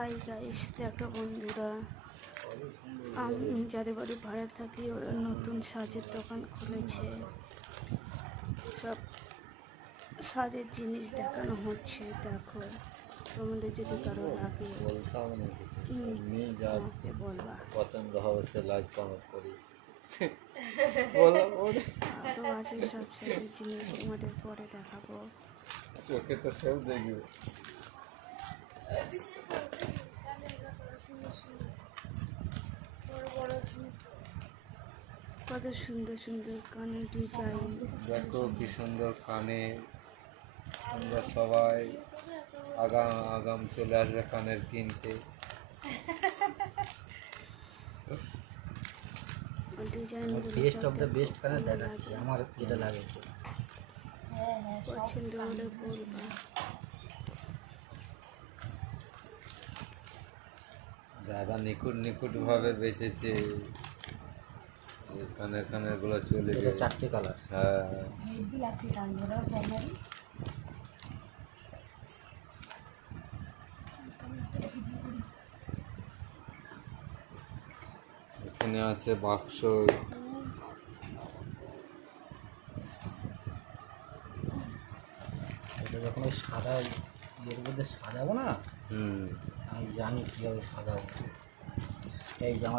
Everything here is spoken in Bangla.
হাই গাইস, দেখো বন্ধুরা, আমি যাদের বাড়ি ভাড়া থাকি ওরা নতুন সাজের দোকান খুলেছে। সব সাজের জিনিস দেখানো হচ্ছে। দেখো, তোমাদের যদি কারো লাগে আমাকে বলবা। পছন্দ হবে সে লাইক কমেন্ট করি। আরও আছে সব সাজের জিনিস, তোমাদের পরে দেখাবো। চোখে তো সেও দেখবে। কত সুন্দর সুন্দর কানের ডিজাইন। দেখো কি সুন্দর কানে। আমরা সবাই আগাম চলে আসবে কানের কিনতে। বেস্ট অফ দ্য বেস্ট কানের দেখাচ্ছি, আমার যেটা লাগে পছন্দ হলে বলবা। দাদা নিখুঁত ভাবে বেঁচেছে। কানের গুলো চলে গেছে। 4টে কালার। হ্যাঁ, এখানে আছে বাক্স। এটা যখন ওই সাদা ইয়ের মধ্যে সাজাবো না, আমি জানি কীভাবে সাজাবো। এই যে আমার